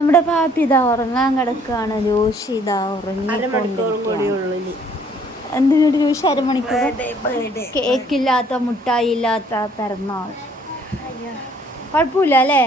നമ്മുടെ പാപ്പി ഇതാ ഉറങ്ങാൻ കിടക്കാണ്. ജോഷി ഇതാ ഉറങ്ങി എന്തിനൊരു ജോഷി അരമണിക്കൂർ? കേക്കില്ലാത്ത മുട്ടായി ഇല്ലാത്ത പിറന്നാൾ. കുഴപ്പമില്ല അല്ലേ?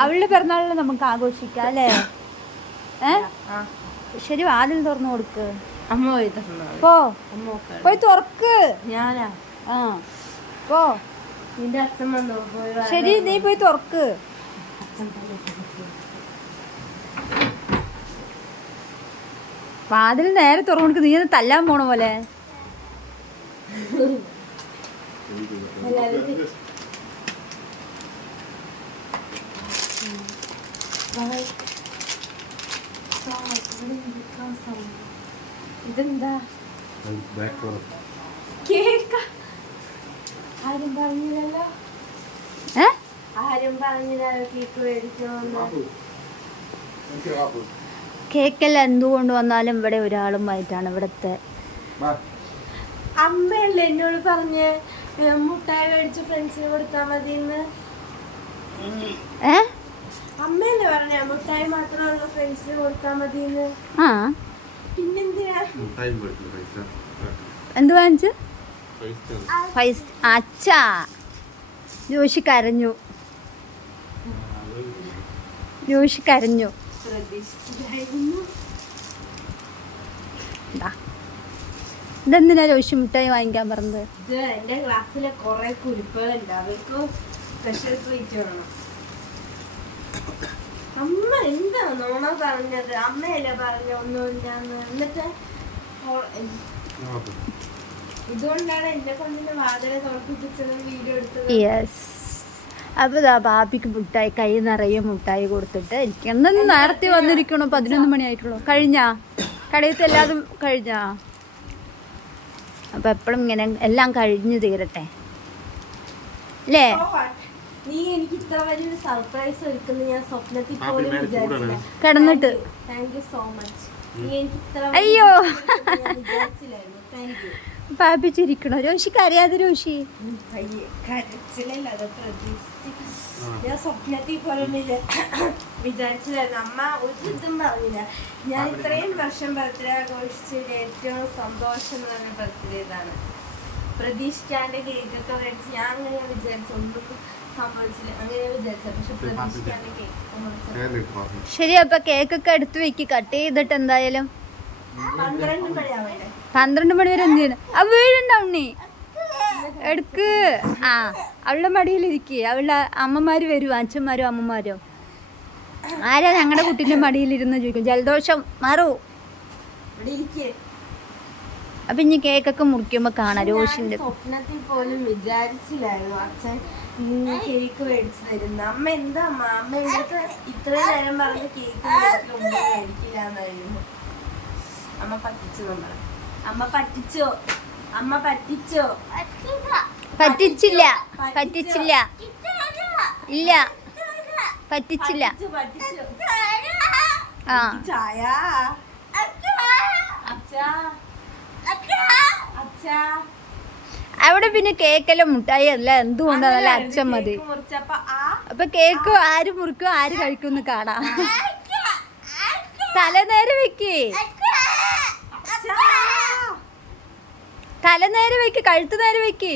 അവളുടെ പിറന്നാളിൽ നമുക്ക് ആഘോഷിക്കാം അല്ലേ? ഏ? ശരി വാതിൽ തുറന്നു കൊടുക്ക്. അമ്മ പോയി പോ. പോയി തുറക്ക്. ഞാനാ? ആ പോ. ശരി നീ പോയി തുറക്ക്. വാതിൽ നേരെ തുറന്നു കൊടുക്ക് നീ ഒന്ന് തല്ലാൻ പോണ പോലെ. ഇതെന്താ? കേക്ക ആരും പറഞ്ഞില്ലല്ലോ ഏ ആരും പറഞ്ഞില്ലല്ലോ കേക്ക് മേടിക്കണമെന്ന് കേക്കെല്ലാം എന്തുകൊണ്ട് വന്നാലും ഇവിടെ ഒരാളുമായിട്ടാണ് ഇവിടുത്തെ. അമ്മയല്ലേ എന്നോട് പറഞ്ഞ് മുട്ടായി മേടിച്ച് ഫ്രണ്ട്സിന് കൊടുത്താൽ മതി അമ്മയല്ലേ പറഞ്ഞ മുട്ടായി മാത്രമുള്ള ഫ്രണ്ട്സിന് കൊടുത്താൽ മതി ആ. പിന്നെന്തിനാ? എന്ത് വാങ്ങിച്ചു? അച്ഛാ. ജോഷി കരഞ്ഞു. ജോഷി കരഞ്ഞു. ഇതെന്തിനാ ജോഷി മിഠായി വാങ്ങിക്കാൻ പറഞ്ഞത്? ഇത് എന്റെ ക്ലാസ്സിലെ കുറെ കുരുപ്പുകളുണ്ട്. അവർക്ക് സ്പെഷ്യൽ ട്രീറ്റ് വേണം. അമ്മ എന്താ നോണ പറഞ്ഞത്? അമ്മയല്ലേ പറഞ്ഞ ഒന്നുമില്ലാന്ന്. എന്നിട്ട് ഇതുകൊണ്ടാണ് എന്നെ കൊണ്ടിന്റെ വാതിലെ തുറപ്പിച്ചത് വീഡിയോ എടുത്തത്. യെസ് അപ്പോൾ ഇതാ ബാബിക്ക് മുട്ടായി കൈ നിറയെ മുട്ടായി കൊടുത്തിട്ട് എനിക്ക് എന്നും നേരത്തെ വന്നിരിക്കണോ? പതിനൊന്ന് മണിയായിട്ടുള്ളൂ. കഴിഞ്ഞാ? കടയത്തെ എല്ലാതും കഴിഞ്ഞാ? അപ്പം എപ്പോഴും ഇങ്ങനെ എല്ലാം കഴിഞ്ഞു തീരട്ടെ. അല്ലേ നീ എനിക്ക് ഇത്ര വലിയൊരു സർപ്രൈസ് ഒരുക്കുന്ന. ഞാൻ സ്വപ്നത്തിൽ പോലും വിചാരിച്ചില്ല. കിടന്നിട്ട്. താങ്ക് യു സോ മച്ച് നീ എനിക്ക് ഇത്ര അയ്യോ. ഞാൻ വിചാരിച്ചില്ലായിരുന്നു. താങ്ക് യു ബാബി ചിരിക്കണോ രോഷിക്ക് അറിയാതെ രോഷി അത് പ്രതീക്ഷിച്ച് ഞാൻ സ്വപ്നത്തിൽ പോലും വിചാ- വിചാരിച്ചില്ലായിരുന്നു. അമ്മ ഒരു ഇതും പറഞ്ഞില്ല. ഞാൻ ഇത്രയും വർഷം ബർത്ത്ഡേ ആഘോഷിച്ചതിൽ ഏറ്റവും സന്തോഷം നിറഞ്ഞ ബർത്ത്ഡേ ഇതാണ്. പ്രതീക്ഷിക്കാണ്ട് കേക്കൊക്കെ മേടിച്ച് ഞാൻ അങ്ങനെ വിചാരിച്ചു. ഒന്നും സംഭവിച്ചില്ല. അങ്ങനെ വിചാരിച്ചത് പക്ഷെ പ്രതീക്ഷിക്കാണ്ട് കേക്ക്. ശരി അപ്പൊ കേക്കൊക്കെ എടുത്തു വെക്ക്. കട്ട് ചെയ്തിട്ട് എന്തായാലും. പന്ത്രണ്ട് മണിയാവട്ടെ. പന്ത്രണ്ട് മണി വരെ എന്ത് ചെയ്യണം ആ വീടുണ്ടാവും നീ എടുക്ക്. ആ അവളുടെ മടിയിലിരിക്കുക അവളുടെ അമ്മമാര് വരും അച്ഛന്മാരും അമ്മമാരും. ആരാ ഞങ്ങളുടെ കുട്ടീന്റെ മടിയിലിരുന്ന് ചോദിക്കും. ജലദോഷം മാറൂ. ഇരിക്കേ അപ്പൊ ഇനി കേക്കൊക്കെ മുറിക്കുമ്പോ കാണാം. രോഷിന്റെ സ്വപ്നത്തിൽ പോലും വിചാരിച്ചില്ലായിരുന്നു. അച്ഛൻ കേക്ക് മേടിച്ചു തരുന്ന. അമ്മ എന്താ അമ്മ? എന്താ എന്നിട്ട് ഇത്രയും നേരം പറഞ്ഞ കേക്ക് മേടിക്കില്ല എന്നായിരുന്നു അമ്മ പറ്റിച്ചു നമ്മളെ അമ്മ പറ്റിച്ചോ? അമ്മ പറ്റിച്ചോ? പറ്റിച്ചില്ല. പറ്റിച്ചില്ല. ഇല്ല. പറ്റിച്ചില്ല. പറ്റിച്ചു, പറ്റിച്ചു. ആ. ചായ? അച്ഛാ? അച്ഛാ? അവിടെ പിന്നെ കേക്കെല്ലാം മുട്ടായി അല്ല എന്തുകൊണ്ടല്ല അച്ഛൻ മതി. അപ്പൊ കേക്ക് ആര് മുറിക്കും ആര് കഴിക്കും എന്ന് കാണാം. തല നേരെ വെക്ക്. അച്ഛാ. തല നേരെ വെക്ക് കഴുത്ത് നേരെ വെക്ക്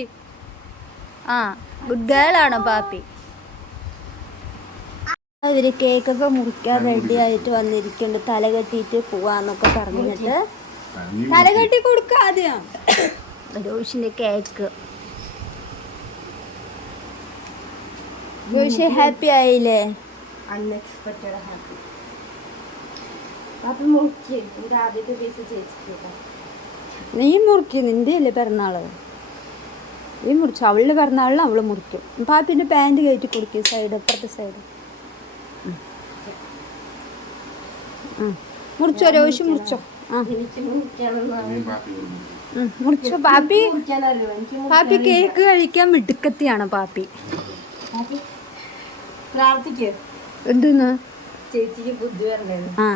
ആ ഗുഡ് ഗേൾ ആണോ പാപ്പി? അവർ കേക്കൊക്കെ മുറിക്കാൻ റെഡി ആയിട്ട് വന്നിരിക്കുന്നുണ്ട്. തല കെട്ടിട്ട് പോവാന്നൊക്കെ പറഞ്ഞിട്ട്. തല കെട്ടി കൊടുക്ക ആദ്യം. രോഷിന്റെ കേക്ക്. രോഷി ഹാപ്പി ആയില്ലേ? അൺഎക്സ്പെക്റ്റഡ് ഹാപ്പി അപ്പം മുറിക്ക്. എന്റെ ആദ്യത്തെ പീസ് ചേച്ചിക്ക് നീ മുറിക്കും നിന്റെ അല്ലേ പിറന്നാൾ? നീ മുറിച്ചു അവളുടെ പിറന്നാളിന് അവൾ മുറിക്കും. പാപ്പിന്റെ പാന്റ് കയറ്റി കൊടുക്കും സൈഡ് അപ്പുറത്തെ സൈഡ് മുറിച്ചോ രോഷി മുറിച്ചോ? ആ. മുറിച്ചോ. പാപ്പി? പാപ്പി കേക്ക് കഴിക്കാൻ മിടുക്കത്തിയാണ് പാപ്പി. പാപ്പി പ്രാർത്ഥിക്ക്. എന്തെന്ന്? ചേച്ചിക്ക് ബുദ്ധി ആ.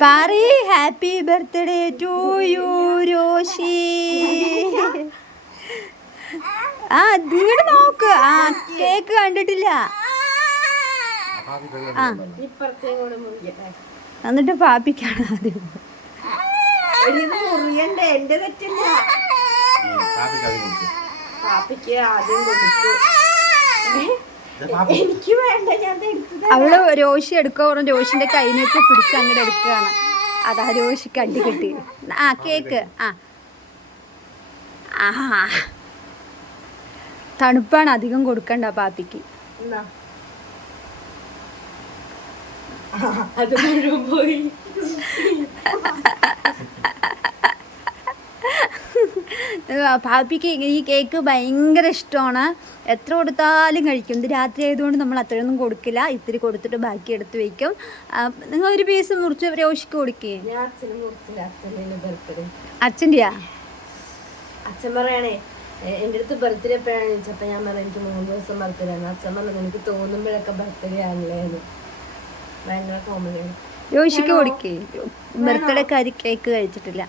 പാറി happy birthday to you Roshi. ആ ഇങ്ങോട്ട് നോക്ക്. ആ കേക്ക് കണ്ടിട്ടില്ല. ആ. എന്നിട്ട് പാപ്പിക്കാണ് ആദ്യം. എന്റെ തെറ്റില്ല? പാപ്പിക്ക് ആദ്യം കൊടുത്തു എനിക്ക് വേണ്ട ഞാൻ അവൾ രോഷി എടുക്കോറും രോഷിന്റെ കൈനൊക്കെ പിടിച്ച് അങ്ങോട്ട് എടുക്കുകയാണ് അതാ രോഷിക്ക് അടി കിട്ടി. ആ കേക്ക്. ആ. ആ തണുപ്പാണ് അധികം കൊടുക്കണ്ട പാപ്പിക്ക്. അത് മുഴുവൻ പോയി. പാപ്പിക്ക് ഈ കേക്ക് ഭയങ്കര ഇഷ്ടമാണ്. എത്ര കൊടുത്താലും കഴിക്കും. ഇത് രാത്രി ആയതുകൊണ്ട് നമ്മൾ അത്രയൊന്നും കൊടുക്കില്ല. ഇത്തിരി കൊടുത്തിട്ട് ബാക്കി എടുത്ത് വയ്ക്കും നിങ്ങൾ ഒരു പീസ് മുറിച്ച് രോഷിക്ക് കൊടുക്കേ. അച്ഛന്റെ ബർത്ത്ഡേ. അച്ഛന്റെയാ അച്ഛൻ പറയണേ എന്റെ അടുത്ത് ബർത്ത്ഡേ എപ്പോഴാണ് ചോദിച്ചപ്പോൾ ഞാൻ പറഞ്ഞു എനിക്ക് മൂന്ന് ദിവസം ബർത്ത്ഡേ ആണ്. അച്ഛൻ പറഞ്ഞു എനിക്ക് തോന്നുമ്പോഴൊക്കെ ബർത്ത്ഡേ ആണല്ലേ ഭയങ്കര കോമഡിയാണ് രോഷിക്ക് കൊടുക്കേ. ബർത്ത്ഡേക്കാരി കേക്ക് കഴിച്ചിട്ടില്ല.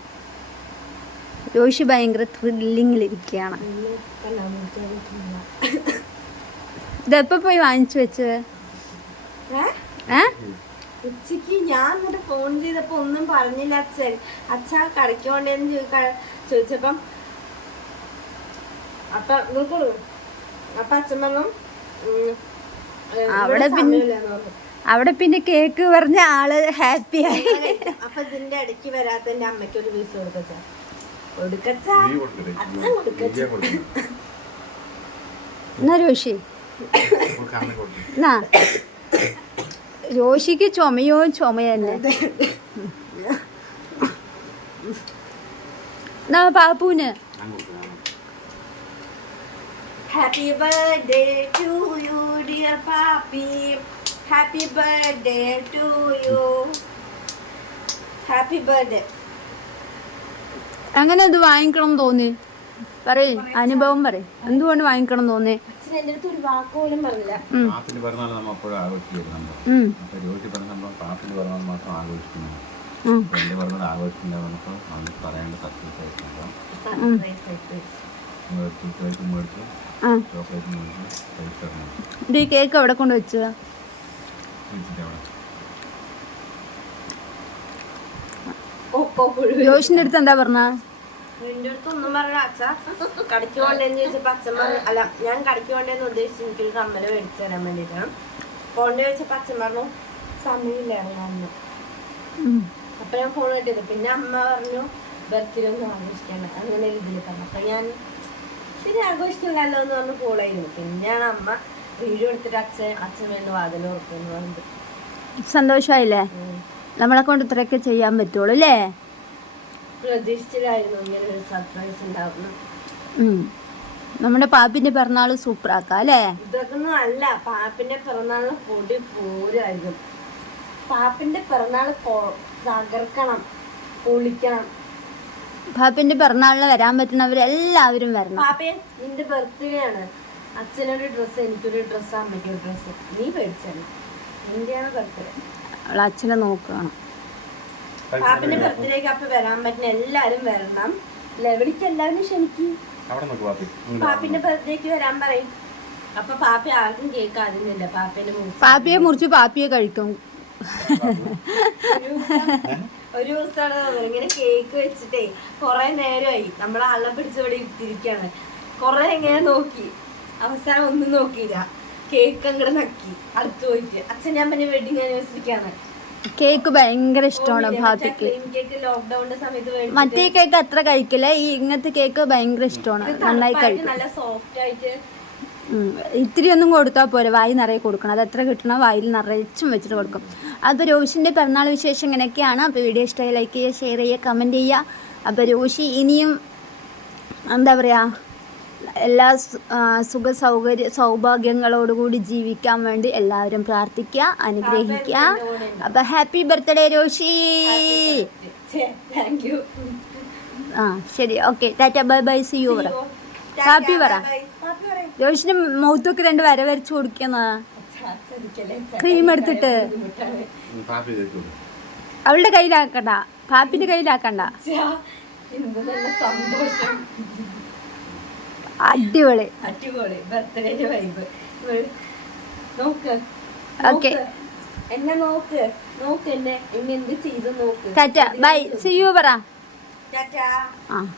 രോഷി ഭയങ്കര ത്രില്ലിങ്ങിലിരിക്കുകയാണ് ഇതെപ്പോ പോയി വാങ്ങിച്ചു വെച്ച് ഏ? ഏ? ഉച്ചയ്ക്ക് ഞാൻ എന്നിട്ട് ഫോൺ ചെയ്തപ്പോ ഒന്നും പറഞ്ഞില്ല അച്ഛൻ. അച്ഛ കടയ്ക്ക് കൊണ്ടേന്ന് ചോദിച്ചപ്പം അപ്പൊ അപ്പൊ അച്ഛൻ പറഞ്ഞു അവിടെ പിന്നെ-. അവിടെ പിന്നെ കേക്ക് പറഞ്ഞ ആൾ ഹാപ്പിയായി അപ്പൊ ഇതിന്റെ ഇടയ്ക്ക് വരാത്തന്റെ അമ്മയ്ക്ക് ഒരു പീസ് കൊടുക്കച്ച എന്നാ രോഷി? കൊടുക്കാൻ കൊടുത്തു എന്നാ? രോഷിക്ക് ചുമയോ ചുമ തന്നെ എന്നാ പാപ്പൂന് ഞാൻ കൊടുത്തു ഞാൻ കൊടുത്തു. Happy birthday to you dear Pappi happy birthday to you happy birthday അങ്ങനെ അത് വാങ്ങിക്കണം എന്ന് തോന്നി. പറയേ അനുഭവം പറയും. എന്തുകൊണ്ട് വാങ്ങിക്കണം തോന്നി? ഡി കേക്ക് ഇത് എവിടെ കൊണ്ട് വെച്ചു രോഷിന്റെ അടുത്ത് എന്താ പറഞ്ഞ സന്തോഷായില്ലേ അടുത്ത് ഒന്നും അച്ഛൻ പറഞ്ഞു അല്ല ഞാൻ അച്ഛൻ പറഞ്ഞു ഞാൻ ഫോൺ അമ്മ പറഞ്ഞു ഒന്നും അങ്ങനെ ഞാൻ എന്ന് അമ്മ വീഡിയോ എടുത്തിട്ട് സന്തോഷമായില്ലേ. നമ്മളെ കൊണ്ട് ഇത്രയൊക്കെ ചെയ്യാൻ പറ്റുള്ളൂ അല്ലേ? നമ്മുടെ പാപ്പിന്റെ പിറന്നാൾ സൂപ്പറാക്കാം അല്ലേ? ഇതൊന്നും അല്ല പാപ്പിന്റെ പിറന്നാൾ പൊടി പോരായിരുന്നു. പാപ്പിന്റെ പിറന്നാൾ തകർക്കണം പൊളിക്കണം. പാപ്പിന്റെ പിറന്നാളിന് വരാൻ പറ്റുന്നവരെല്ലാവരും വരണം. പാപ്പയെ നിന്റെ ബർത്ത്ഡേ ആണ്. അച്ഛനൊരു ഡ്രസ്സ് എനിക്കൊരു ഡ്രസ്സ് അമ്മയ്ക്കൊരു ഡ്രസ്സ് നീ മേടിച്ചാണ് എന്റെയാണ് ബർത്ത്ഡേ അവൾ അച്ഛനെ നോക്കണം പാപ്പിന്റെ ബർത്ത്ഡേക്ക് അപ്പൊ വരാൻ പറ്റുന്ന എല്ലാരും വരണം. ലെവലിക്ക് എല്ലാവരും ക്ഷണിക്കും. അവിടെ നോക്ക് പാപ്പിന്റെ ബർത്ത്ഡേക്ക് വരാൻ പറയും. അപ്പൊ പാപ്പി ആർക്കും കേക്ക് ആദ്യമില്ല പാപ്പിന്റെ മുഖത്ത് പാപ്പിയെ മുറിച്ച് പാപ്പിയെ കഴിക്കും. ഒരു ദിവസം- ദിവസമാണ് ഇങ്ങനെ കേക്ക് വെച്ചിട്ടേ കൊറേ നേരമായി. നമ്മളെ അള്ളം പിടിച്ചവിടെ ഇരിക്കാണ് കൊറേ ഇങ്ങനെ നോക്കി. അവസാനം ഒന്നും നോക്കിയില്ല. കേക്ക് അങ്ങോട്ട് നക്കി. അടുത്ത് പോയിട്ട്. അച്ഛൻ ഞാൻ പിന്നെ വെഡിങ് ആനിവേഴ്സറിക്കാണ് കേക്ക് ഭയങ്കര ഇഷ്ടമാണ് ഭാഗ്യക്ക് മറ്റേ കേക്ക് അത്ര കഴിക്കില്ല. ഈ ഇങ്ങനത്തെ കേക്ക് ഭയങ്കര ഇഷ്ടമാണ്. നന്നായി കഴിക്കും. ഇത്തിരി ഒന്നും കൊടുത്താൽ പോരെ. വായി നിറയെ കൊടുക്കണം. അത് എത്ര കിട്ടണോ വായിൽ നിറച്ചും വെച്ചിട്ട് കൊടുക്കും. അപ്പോൾ രോഷിന്റെ പിറന്നാൾ വിശേഷം ഇങ്ങനെയൊക്കെയാണ്. അപ്പോൾ വീഡിയോ ഇഷ്ടമായി ലൈക്ക് ചെയ്യുക ഷെയർ ചെയ്യുക കമന്റ് ചെയ്യുക. അപ്പോൾ രോഷി ഇനിയും എന്താ പറയുക എല്ലാ സുഖ സൗകര്യ സൗഭാഗ്യങ്ങളോടുകൂടി ജീവിക്കാൻ വേണ്ടി എല്ലാവരും പ്രാർത്ഥിക്കുക അനുഗ്രഹിക്കുക. അപ്പൊ happy birthday Roshi thank you ആ ശരി okay tata bye bye see you പറ. ഹാപ്പി പറ രോഷിന് മൗത്തൊക്കെ രണ്ട് വര വരച്ചു കൊടുക്കുന്ന ക്രീം എടുത്തിട്ട്. അവളുടെ കയ്യിലാക്കണ്ട. പാപ്പിന്റെ കയ്യിലാക്കണ്ട. സന്തോഷം. അടിപൊളി. അടിപൊളി. ബർത്ത്ഡേന്റെ വൈബ് നോക്ക്. ഓക്കെ. എന്നെ നോക്ക്. നോക്ക് എന്നെ. എന്നെ എന്ത് ചെയ്തു നോക്ക്. ടാറ്റ ബൈ. സീ യു പറ. ടാറ്റ. ആ.